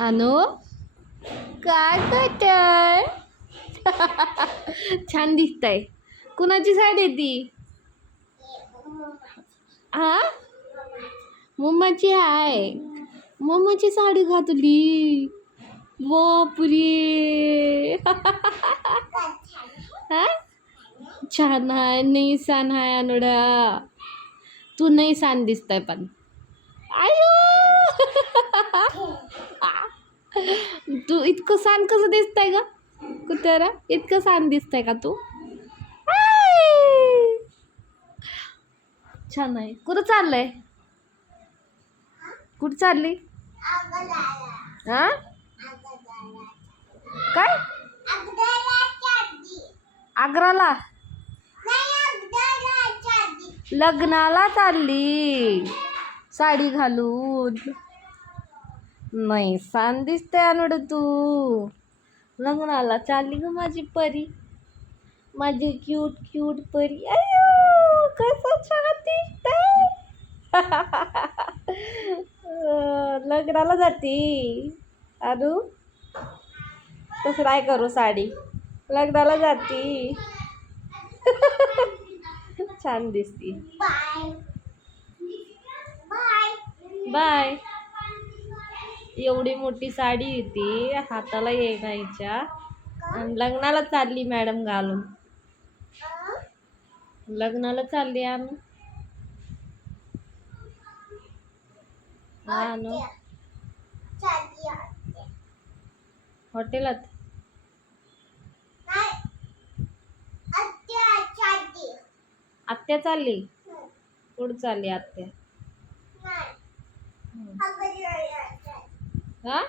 अनु? काय काय छान दिसतंय. कुणाची साडी आहे ती? हा मम्माची आहे मम्माची साडी घातली. बापरे. हा छान आहे नाही छान आहे अनुडा. तू नाही छान दिसताय पण. तू इतकं छान कसं दिसतंय का कुत्रा इतकं छान दिसतंय का तू? छान आहे. कुठं चाललंय? कुठं चालली? हा काय? आग्राला? लग्नाला चालली. साडी घालून. नाही छान दिसते अनुड तू. लग्नाला चालली ग माझी परी. माझी क्यूट क्यूट परी. अयो कसं छान लग्नाला जाती. अनु तसं नाही करू साडी. लग्नाला जाती. छान दिसती. बाय एवढी मोठी साडी होती हाताला येण्याच्या आणि लग्नाला चालली मॅडम घालून. लग्नाला चालली अनु हॉटेलात? आत्या चालली? कुठं चालली आत्या? हा